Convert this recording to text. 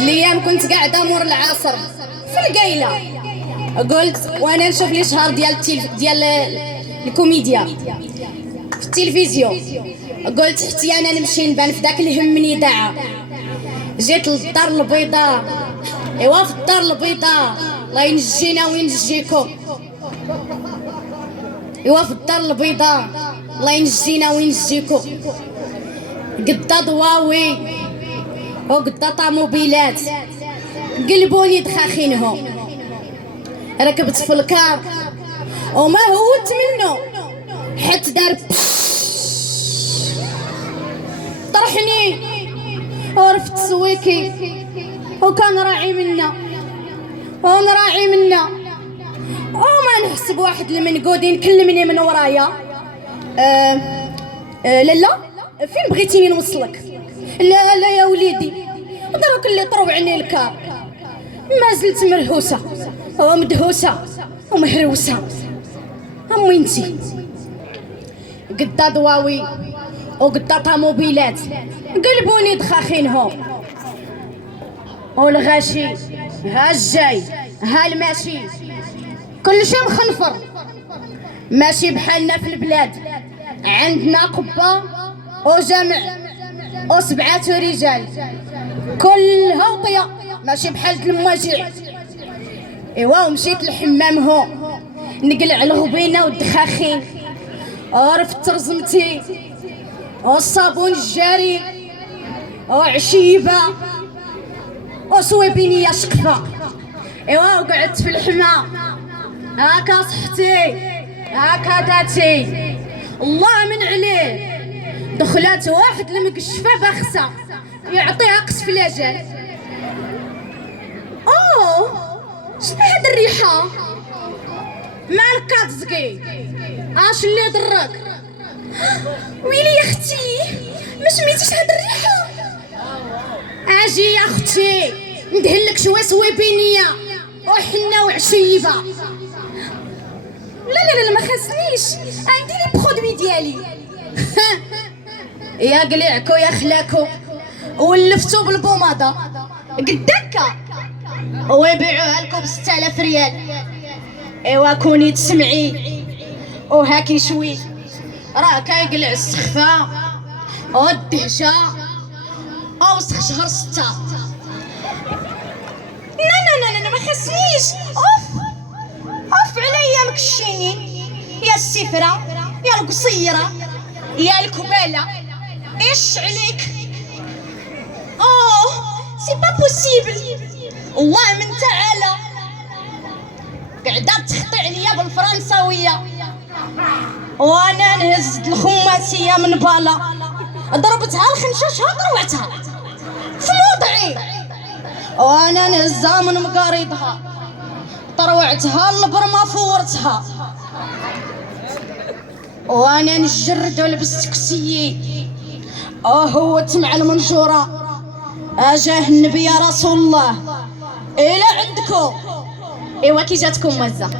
الايام كنت قاعده مور العصر في القايله، قلت وانا نشوف لي شهر ديال الكوميديا في التلفزيون، قلت حتى انا نمشي نبان في داك الهم داعا. جيت للدار البيضاء، ايوا في الدار البيضاء الله ينجينا وينجيكم، ايوا في الدار البيضاء الله ينجينا وينجيكم. قدا ضواوي وقدا طاموبيلات قلبوني دخاخينهم، ركبت في الكار وما هوت منه حتى دار طرحني ورفت سويكي وكان راعي منا ونراعي منا وما نحسب واحد المنقودين كلمني من ورايا. لالا فين بغيتيني نوصلك؟ لا لا يا وليدي، دروك اللي طرب عني الكار، ما زلت مرهوسه ومدهوسه ومهروسه. امي انتي قدا ضواوي وقدا طاموبيلات قلبوني دخاخينهم، والغاشي ها الجاي ها الماشي كل شي مخنفر، ماشي بحالنا في البلاد، عندنا قبة وجمع وسبعة رجال كلها وطية، ماشي بحال المواجع. ايوا ومشيت للحمام هو نقلع الغبينة والدخاخين ورفت رزمتي والصابون الجاري وعشيبة وصويبينية شقفة. ايوا وقعدت في الحما هاكا صحتي هاكا داتي الله من عليه. دخلات واحد المقشفة بخسة يعطيها قصف الاجل. اوه شنو هاد الريحة؟ مالك كتزقي؟ اش اللي ضرك؟ ويلي يا اختي ما سميتيش هاد الريحة؟ اجي يا اختي ندهلك شويه صويبينيه وحنه وعشيبه. لا لا لا ما خاصنيش، عندي لي برودوي ديالي. يا قليعكو يا خلاكو ولفتو بالبوماضه قداكا ويبيعوها لكم ب6000 ريال. ايوا كوني تسمعي وهاكي شوي راه كيقلع السخفه والدهشه اوسخ شهر 6. لا ما خاصنيش. اوف عليا مكشينين يا السفره يا القصيره يا الكباله ايش عليك؟ سي با بوسيبل والله من تعالى قاعده تخطي عليا بالفرنساويه وانا نهزت الخماسيه من بالا ضربتها الخنشاش طروعتها في موضعي وانا نهزها من مقاريضها طروعتها البرمه فورتها وانا نجرد ولبست كسيي هوت مع المنشوره اجاه النبي يا رسول الله الى عندكم. ايوا كي جاتكم مزه